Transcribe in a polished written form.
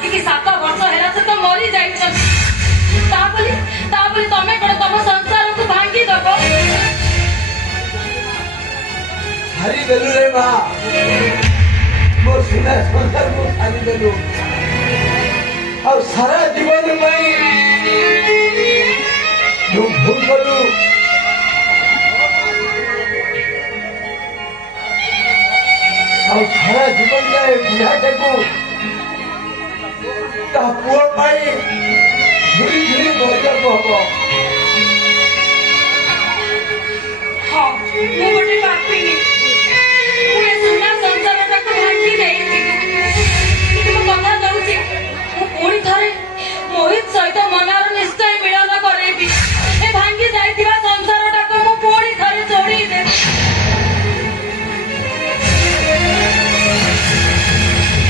आसिक 7 वर्ष है से तो मरी जाई तमें कौन तुम संसार को भांगी दब हारी देलु रे माँ मो सुना संसार को हारी देलु और सारा जीवन में जो भूल करू और सारा जीवन में बुढ़ाटे को पुआ पाई धीरे धीरे बर्जर को हम हाँ मु गोटे पापिनी मु ए सुना